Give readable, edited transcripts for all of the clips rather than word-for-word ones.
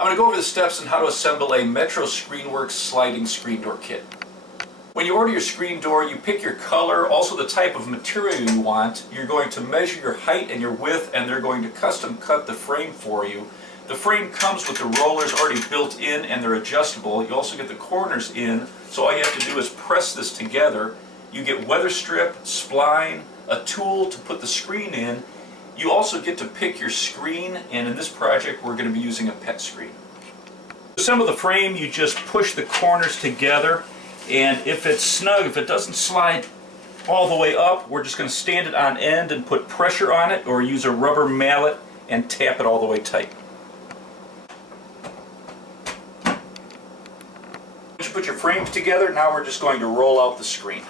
I'm going to go over the steps on how to assemble a Metro Screenworks sliding screen door kit. When you order your screen door, you pick your color, also the type of material you want. You're going to measure your height and your width, and they're going to custom cut the frame for you. The frame comes with the rollers already built in, and they're adjustable. You also get the corners in, so all you have to do is press this together. You get weather strip, spline, a tool to put the screen in. You also get to pick your screen, and in this project we're going to be using a pet screen. To assemble the frame, you just push the corners together, and if it's snug, if it doesn't slide all the way up, we're just going to stand it on end and put pressure on it, or use a rubber mallet and tap it all the way tight. Once you put your frames together, now we're just going to roll out the screen.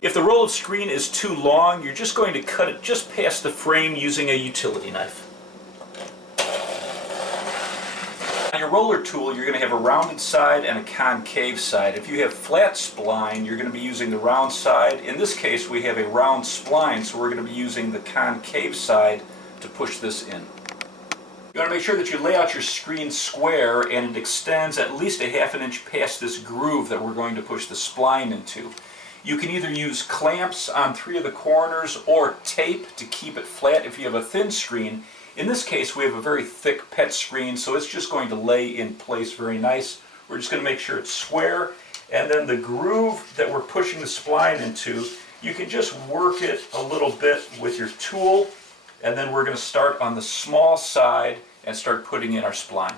If the roll of screen is too long, you're just going to cut it just past the frame using a utility knife. On your roller tool, you're going to have a rounded side and a concave side. If you have flat spline, you're going to be using the round side. In this case, we have a round spline, so we're going to be using the concave side to push this in. You want to make sure that you lay out your screen square and it extends at least a ½ inch past this groove that we're going to push the spline into. You can either use clamps on 3 of the corners or tape to keep it flat if you have a thin screen. In this case, we have a very thick pet screen, so it's just going to lay in place very nice. We're just going to make sure it's square, and then the groove that we're pushing the spline into, you can just work it a little bit with your tool, and then we're going to start on the small side and start putting in our spline.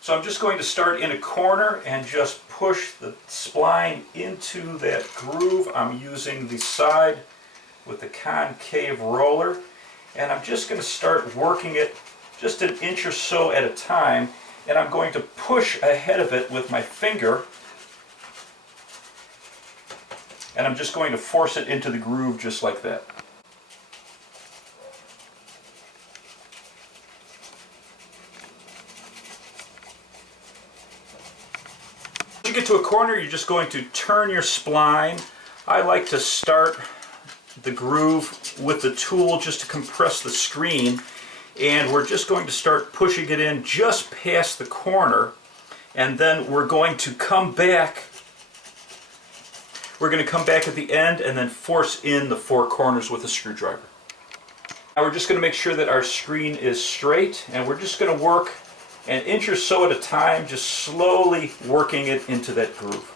So I'm just going to start in a corner and just push the spline into that groove. I'm using the side with the concave roller, and I'm just going to start working it just an inch or so at a time, and I'm going to push ahead of it with my finger, and I'm just going to force it into the groove just like that. When you get to a corner, you're just going to turn your spline. I like to start the groove with the tool just to compress the screen, and we're just going to start pushing it in just past the corner, and then we're going to come back. We're going to come back at the end and then force in the 4 corners with a screwdriver. Now we're just going to make sure that our screen is straight, and we're just going to work an inch or so at a time, just slowly working it into that groove.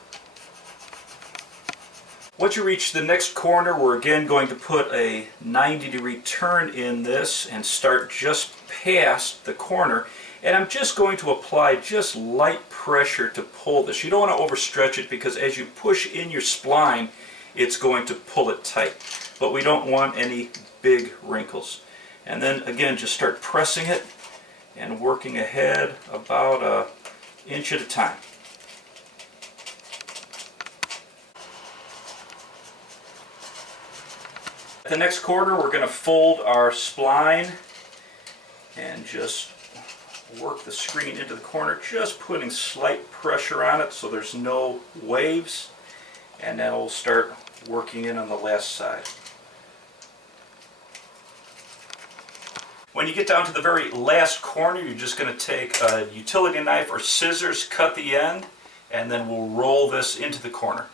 Once you reach the next corner, we're again going to put a 90-degree turn in this and start just past the corner. And I'm just going to apply just light pressure to pull this. You don't want to overstretch it, because as you push in your spline, it's going to pull it tight. But we don't want any big wrinkles. And then again, just start pressing it and working ahead about an inch at a time. At the next corner, we're going to fold our spline and just work the screen into the corner, just putting slight pressure on it so there's no waves, and then we'll start working in on the last side. When you get down to the very last corner, you're just going to take a utility knife or scissors, cut the end, and then we'll roll this into the corner.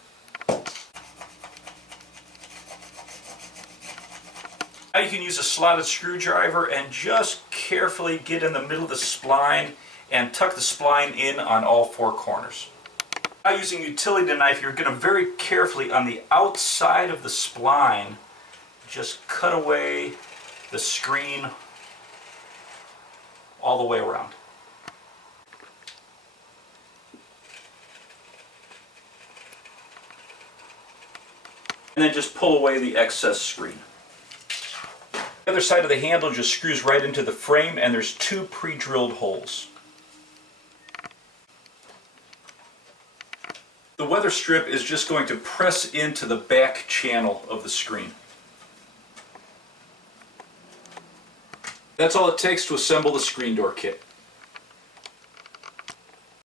Now you can use a slotted screwdriver and just carefully get in the middle of the spline and tuck the spline in on all 4 corners. Now using a utility knife, you're going to very carefully on the outside of the spline just cut away the screen all the way around. And then just pull away the excess screen. The other side of the handle just screws right into the frame, and there's 2 pre-drilled holes. The weather strip is just going to press into the back channel of the screen. That's all it takes to assemble the screen door kit.